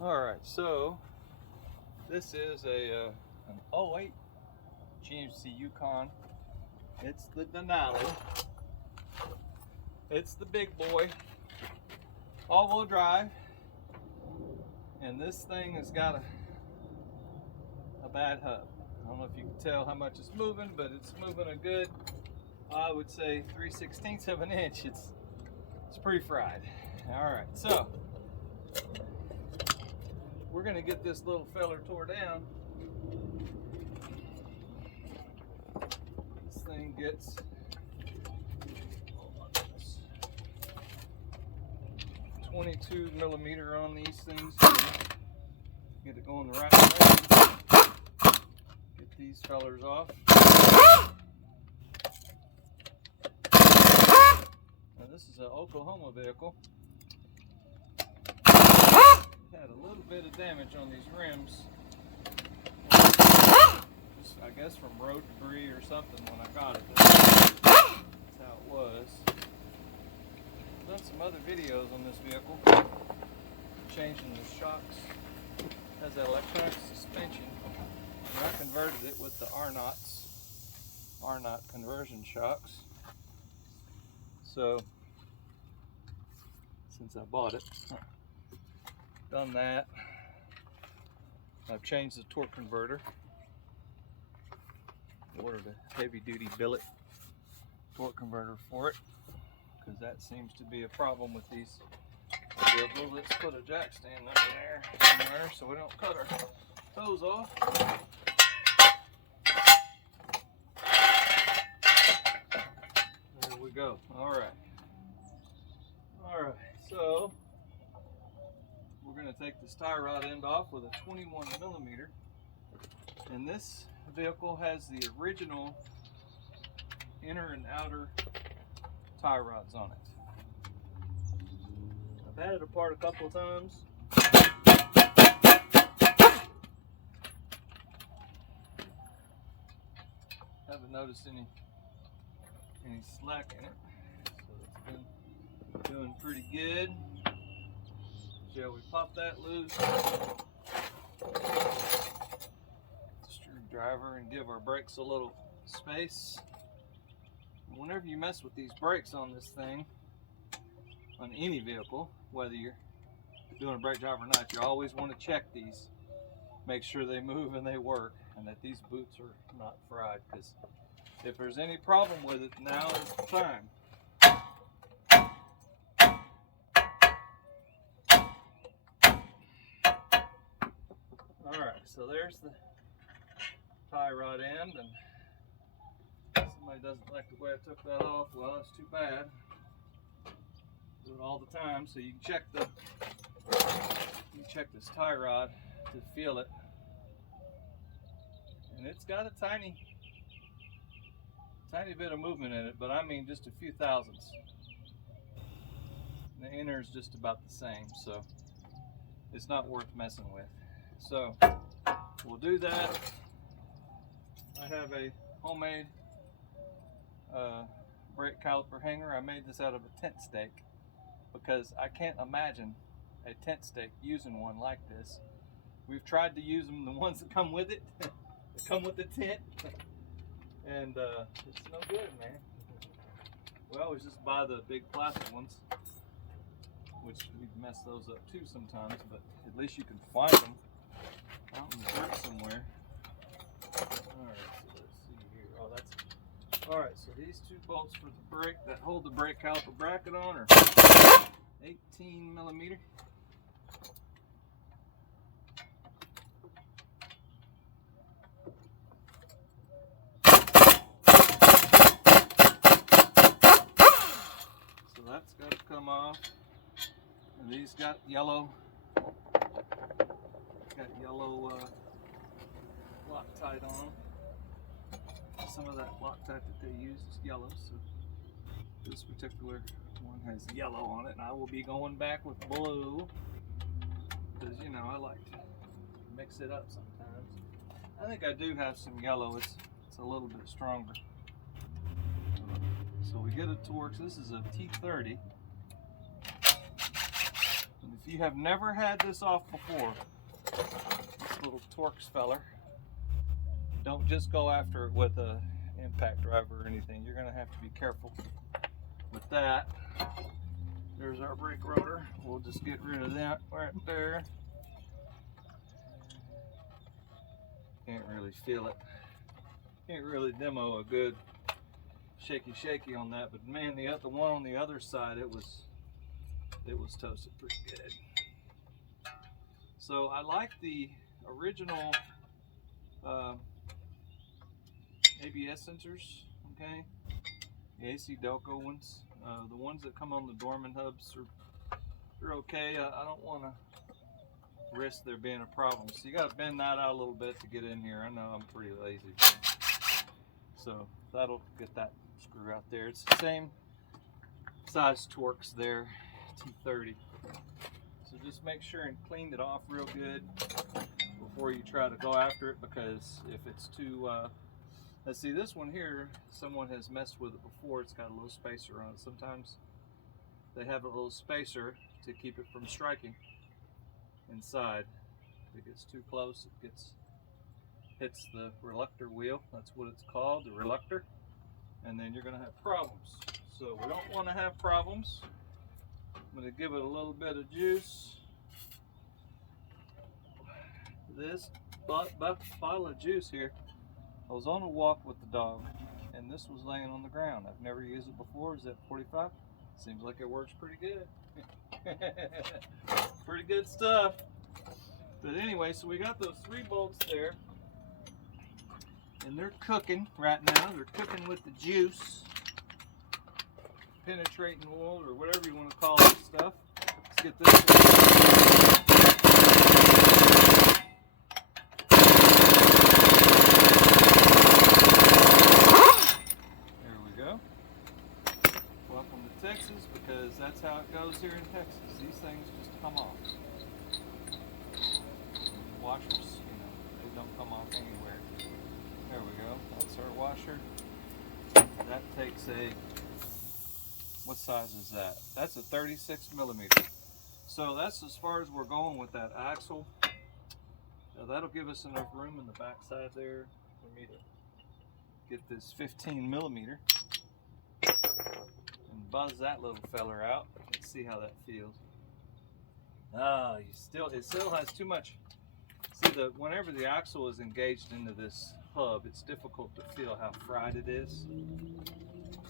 Alright, so this is an '08 GMC Yukon. It's the Denali. It's the big boy, all-wheel drive, and this thing has got a bad hub. I don't know if you can tell how much it's moving, but it's moving a good, I would say, 3/16 of an inch. It's pretty fried. Alright, so we're gonna get this little feller tore down. This thing gets 22 millimeter on these things. Get it going the right way. Get these fellers off. Now this is an Oklahoma vehicle. Had a little bit of damage on these rims. Just, I guess from road debris or something when I got it. That's how it was. I've done some other videos on this vehicle. Changing the shocks. Has that electronic suspension. And I converted it with the R-Knot conversion shocks. So, since I bought it, done that. I've changed the torque converter. Ordered a heavy duty billet torque converter for it, because that seems to be a problem with these vehicles. Let's put a jack stand under there somewhere so we don't cut our toes off. There we go. Alright. Alright, so we're going to take this tie rod end off with a 21 millimeter, and this vehicle has the original inner and outer tie rods on it. I've had it apart a couple of times. Haven't noticed any slack in it, so it's been doing pretty good. Shall we pop that loose? Screwdriver and give our brakes a little space. Whenever you mess with these brakes on this thing, on any vehicle, whether you're doing a brake job or not, you always want to check these. Make sure they move and they work, and that these boots are not fried, because if there's any problem with it, now is the time. Alright, so there's the tie rod end, and somebody doesn't like the way I took that off. Well, that's too bad. Do it all the time, so you can check this tie rod to feel it. And it's got a tiny bit of movement in it, but I mean just a few thousandths. The inner is just about the same, so it's not worth messing with. So we'll do that. I have a homemade brake caliper hanger. I made this out of a tent stake because I can't imagine a tent stake using one like this. We've tried to use them, the ones that come with it, that come with the tent, and it's no good, man. We always just buy the big plastic ones, which we mess those up too sometimes, but at least you can find them out in the dirt somewhere. Alright, so let's see here. Oh, that's alright, so these two bolts for the brake that hold the brake caliper bracket on are 18 millimeter. So that's got to come off. And these got yellow Loctite on them. Some of that Loctite that they use is yellow, so this particular one has yellow on it, and I will be going back with blue because, you know, I like to mix it up sometimes. I think I do have some yellow. It's a little bit stronger. So we get a Torx. This is a T30. And if you have never had this off before, this little Torx feller, don't just go after it with a impact driver or anything. You're gonna have to be careful with that. There's our brake rotor. We'll just get rid of that right there. Can't really feel it. Can't really demo a good shaky on that, but man, the one on the other side, it was toasted pretty good. So I like the original ABS sensors, okay? The AC Delco ones. The ones that come on the Dorman hubs are okay. I don't want to risk there being a problem. So you got to bend that out a little bit to get in here. I know I'm pretty lazy. So that'll get that screw out there. It's the same size Torx there, T30. So just make sure and clean it off real good before you try to go after it, because if it's too, let's see, this one here, someone has messed with it before. It's got a little spacer on it. Sometimes they have a little spacer to keep it from striking inside. If it gets too close, it hits the reluctor wheel. That's what it's called, the reluctor. And then you're going to have problems. So we don't want to have problems. I'm going to give it a little bit of juice. This bottle of juice here, I was on a walk with the dog, and this was laying on the ground. I've never used it before. Is that 45? Seems like it works pretty good. Pretty good stuff. But anyway, so we got those 3 bolts there, and they're cooking right now. They're cooking with the juice, penetrating oil, or whatever you want to call this stuff. Let's get this one. There we go. Welcome to Texas, because that's how it goes here in Texas. These things just come off. Washers, they don't come off anywhere. There we go. That's our washer. That takes a, what size is that? That's a 36 millimeter. So that's as far as we're going with that axle. Now that'll give us enough room in the back side there for me to get this 15 millimeter and buzz that little feller out. Let's see how that feels. It still has too much. See, whenever the axle is engaged into this hub, it's difficult to feel how fried it is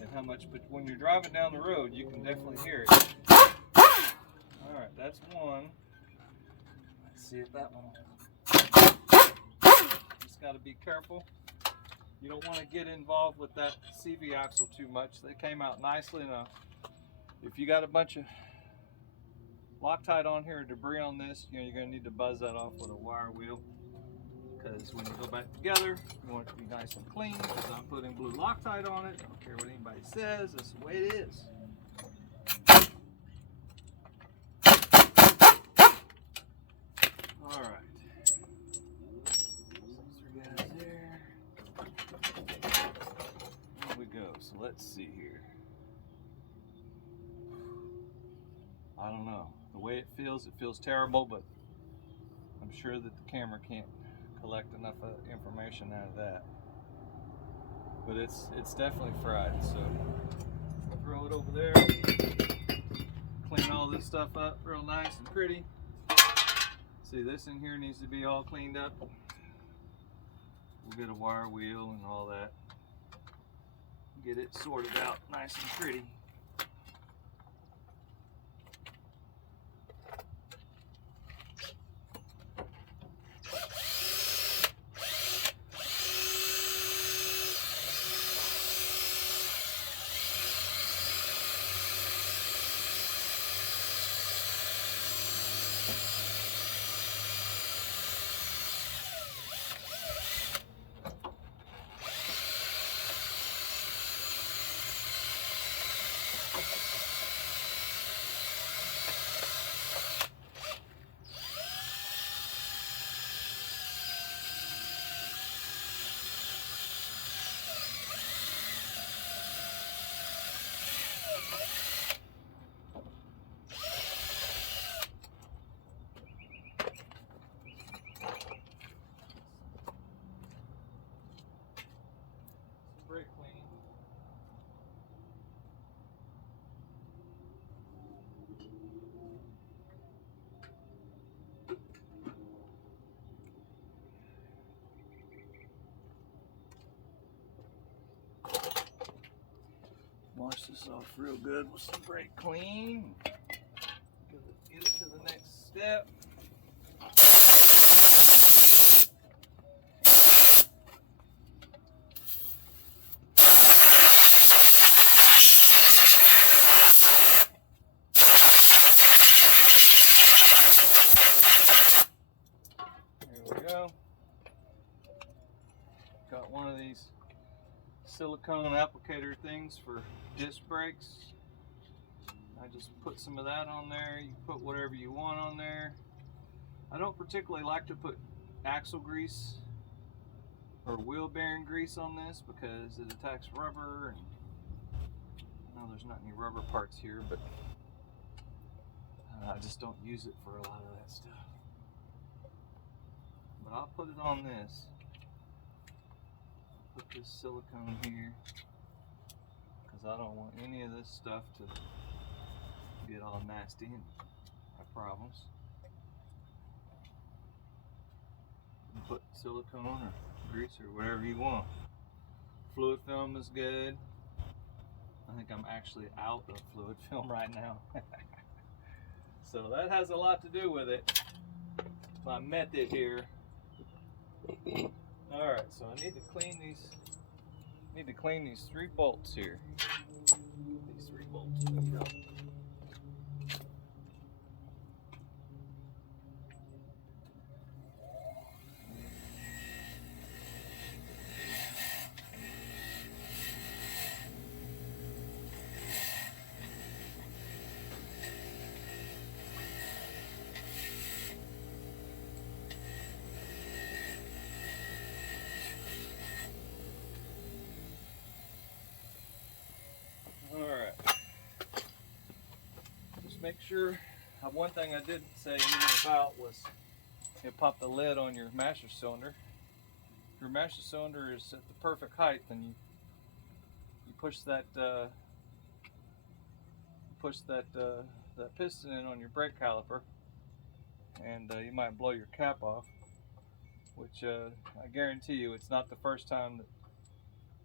and how much, but when you're driving down the road, you can definitely hear it. All right, that's one. Let's see if that one. Just got to be careful. You don't want to get involved with that CV axle too much. They came out nicely enough. If you got a bunch of Loctite on here, debris on this, you're going to need to buzz that off with a wire wheel, because when you go back together, you want it to be nice and clean, because I'm putting blue Loctite on it. I don't care what anybody says, that's the way it is. All right. Those 3 guys there. Here we go. So let's see here. I don't know. The way it feels terrible, but I'm sure that the camera can't collect enough information out of that. But it's definitely fried, so throw it over there. Clean all this stuff up real nice and pretty. See, this in here needs to be all cleaned up. We'll get a wire wheel and all that. Get it sorted out nice and pretty. this off real good with some brake clean. Get it to the next step. There we go. Got one of these silicone applicator things for disc brakes. I just put some of that on there. You put whatever you want on there. I don't particularly like to put axle grease or wheel bearing grease on this because it attacks rubber, and I know there's not any rubber parts here, but I just don't use it for a lot of that stuff. But I'll put it on this. Put this silicone here because I don't want any of this stuff to get all nasty and have problems. You put silicone or grease or whatever you want. Fluid film is good. I think I'm actually out of fluid film right now. So that has a lot to do with it. My method here. Alright, so I need to clean these 3 bolts here. These 3 bolts. There we go. Make sure, one thing I didn't say anything about was you pop the lid on your master cylinder. If your master cylinder is at the perfect height, then you push that piston in on your brake caliper, and you might blow your cap off, which I guarantee you it's not the first time that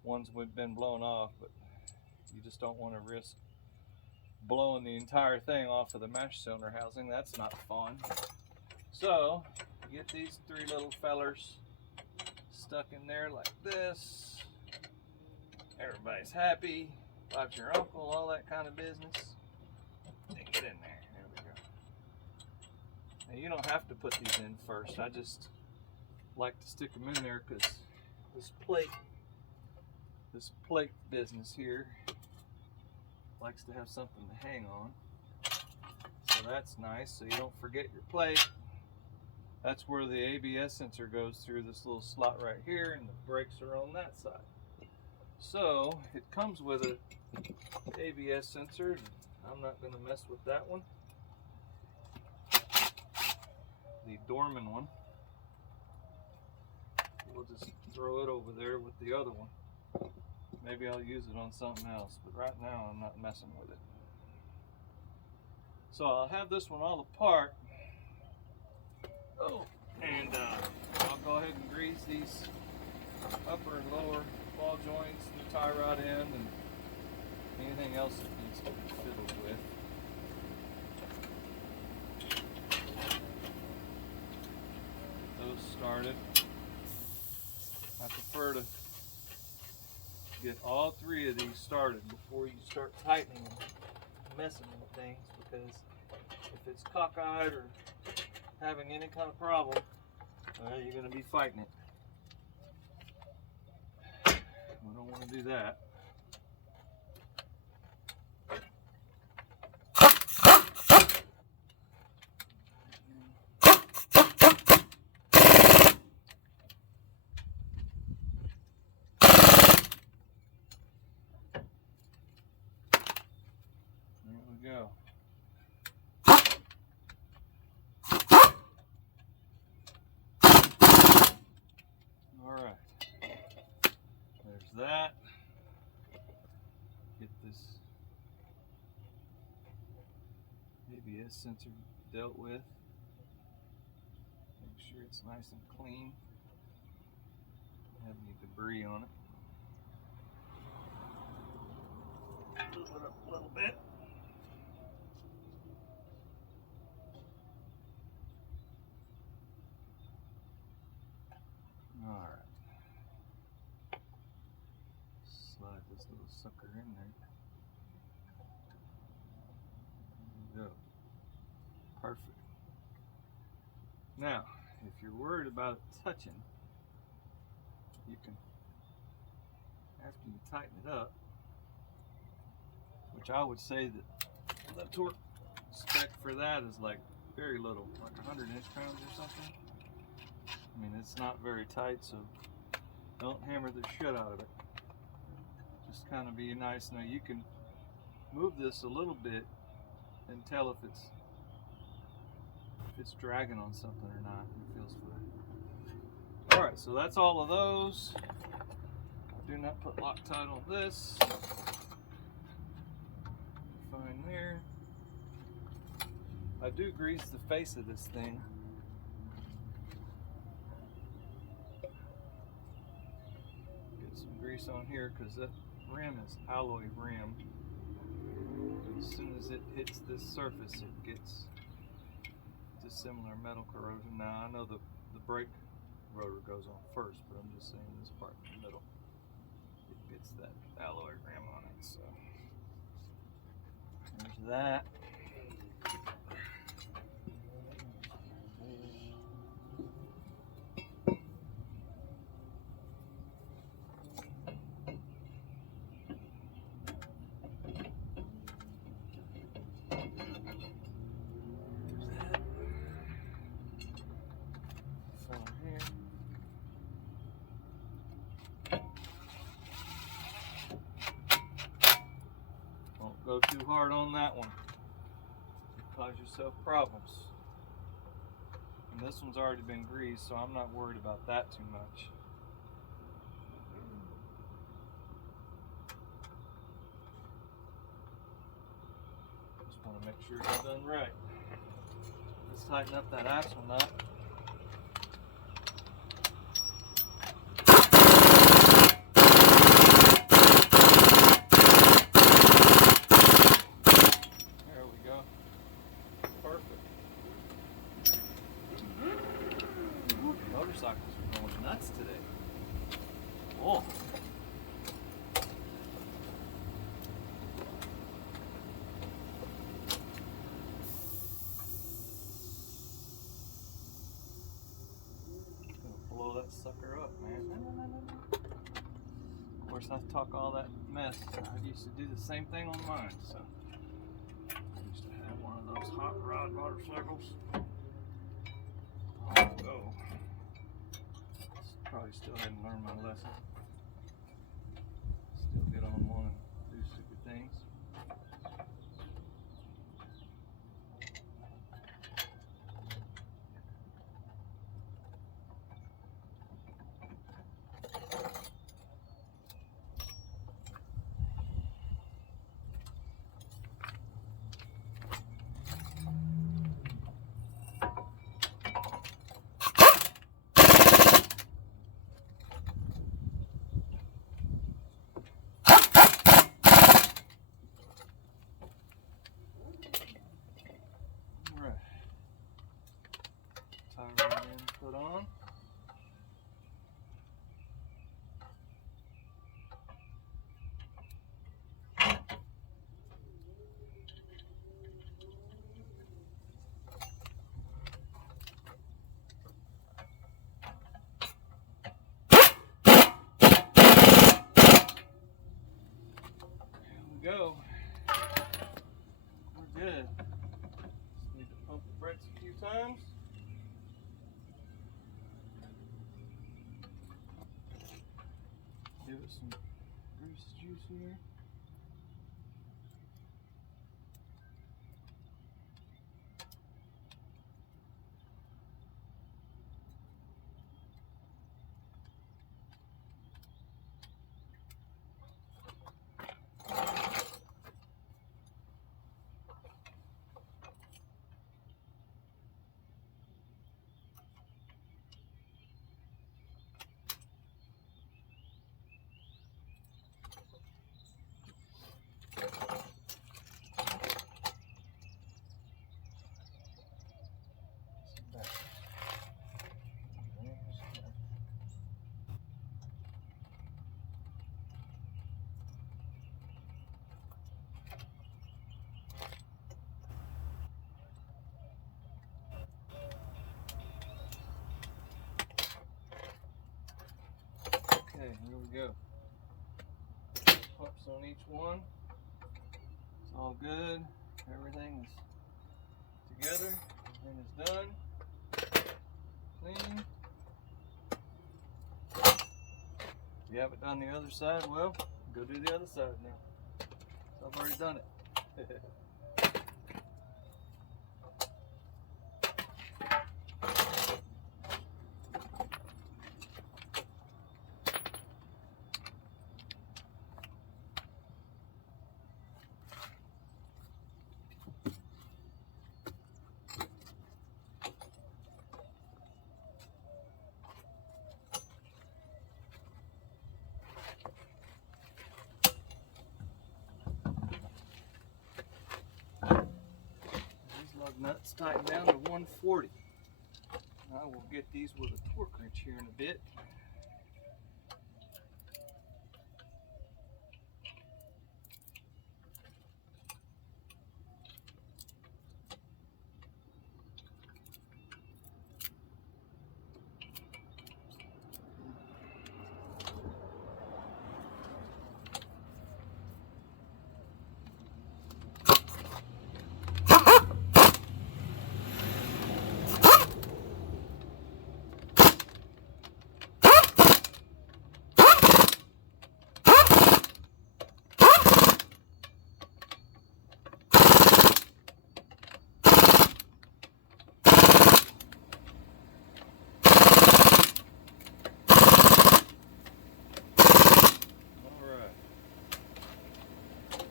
one's been blown off, but you just don't want to risk blowing the entire thing off of the master cylinder housing. That's not fun. So you get these 3 little fellers stuck in there like this. Everybody's happy. Bob's your uncle, all that kind of business. And get in there. There we go. Now you don't have to put these in first. I just like to stick them in there because this plate business here likes to have something to hang on. So that's nice, so you don't forget your plate. That's where the ABS sensor goes through this little slot right here, and the brakes are on that side. So it comes with an ABS sensor. I'm not going to mess with that one. The Dorman one. We'll just throw it over there with the other one. Maybe I'll use it on something else, but right now I'm not messing with it. So I'll have this one all apart. Oh, and I'll go ahead and grease these upper and lower ball joints, the tie rod end, and anything else that needs to be fiddled with. Get those started. I prefer to get all 3 of these started before you start tightening and messing with things, because if it's cockeyed or having any kind of problem, you're going to be fighting it. We don't want to do that. Go. All right. There's that. Get this ABS sensor dealt with. Make sure it's nice and clean. Don't have any debris on it. Move it up a little bit. Alright. Slide this little sucker in there. There we go. Perfect. Now, if you're worried about it touching, you can, after you tighten it up, which I would say that the torque spec for that is like very little, like 100 inch-pounds or something. I mean, it's not very tight, so don't hammer the shit out of it. Just kind of be nice. Now you can move this a little bit and tell if it's dragging on something or not. It feels fine. All right, so that's all of those. I do not put Loctite on this. Fine there. I do grease the face of this thing. Get some grease on here because that rim is alloy rim. As soon as it hits this surface, it gets dissimilar metal corrosion. Now I know the brake rotor goes on first, but I'm just saying this part in the middle, it gets that alloy rim on it. So there's that. Go too hard on that one. Cause yourself problems. And this one's already been greased, so I'm not worried about that too much. Just want to make sure it's done right. Let's tighten up that axle nut. Motorcycles are going nuts today. Oh. Gonna blow that sucker up, man. Of course, I talk all that mess. I used to do the same thing on mine, so I used to have one of those hot rod motorcycles. Oh. Probably still hadn't learned my lesson. Still get on one and do stupid things. Put on. There we go. We're good. Just need to pump the brakes a few times. Give it some grease juice here. one. It's all good. Everything is together. Everything is done. Clean. If you haven't done the other side, well, go do the other side now. So I've already done it. Nuts tighten down to 140. I will get these with a torque wrench here in a bit.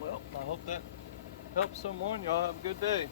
Well, I hope that helps someone. Y'all have a good day.